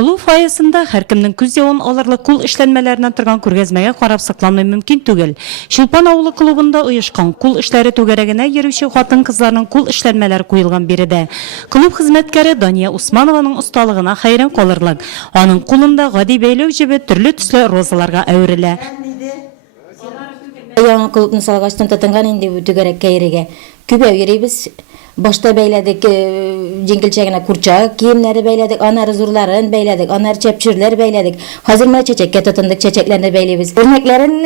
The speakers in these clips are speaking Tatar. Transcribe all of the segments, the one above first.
Клуб фойесында һәркемнең күз явын алырлык кул эшләнмәләренә торган күргәзмәгә карап сакланмый мөмкин түгел. Чулпан авылы клубында оешкан кул эшләре түгәрәгенә йөрүче хатын-кызларның кул эшләнмәләре куелган биредә. Клуб хезмәткәре Дания Усманованың осталыгына хәйран калырлык. Аның кулында гади бәйләү җебе төрле төсле розаларга әверелә. Яңа клубны салгачтан тотынган инде түгәрәккә йөрегә. Күбәү йөрибез. Башта бәйләдек җиңгелчәгенә курчак киемнәре бәйләдек, анары зурларын бәйләдек, анары чәпчүрләр бәйләдек. Хәзер менә чәчәккә тотындык, чәчәкләрне бәйлибез. Үрнәкләрен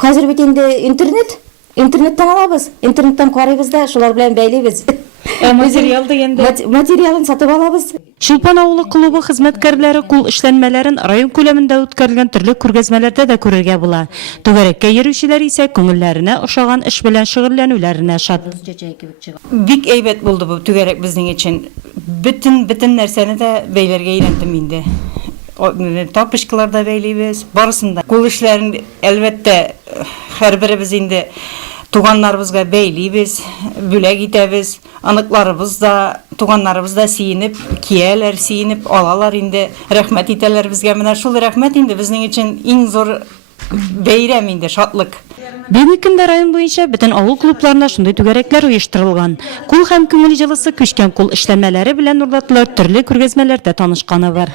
хәзер бит инде интернеттан алабыз. Интернеттан карыйбыз да, шулар белән бәйлибез. Материалды инде материалын сатып алабыз. Чулпан авылы клубы хезмәткәрләре кул эшләнмәләрен район күләмендә үткәрелгән төрле күргәзмәләрдә дә күрергә була. Түгәрәккә йөрүчеләр исә күңелләренә ошаган эш белән шөгыльләнүләренә шат. Бик әйбәт булды бу түгәрәк безнең өчен. Бөтен нәрсәне дә бәйләргә өйрәндем инде. Тапышкалар да бәйлибез, барысында. Кул эшләрен әлбәттә һәрберебез инде туганнарыбызга бәйлибез, бүләк итәбез. Аныкларыбыз да, туганнарыбыз да сөенеп, кияләр, сөенеп алалар инде. Рәхмәт итәләр безгә. Менә шул рәхмәт инде безнең өчен иң зур бәйрәм инде, шатлык. Бүгенге көндә район буенча бөтен авыл клубларына шундый түгәрәкләр оештырылган. Кул һәм күңел җылысы күчкән кул эшләнмәләре белән Нурлатлар төрле күргәзмәләрдә танышканы бар.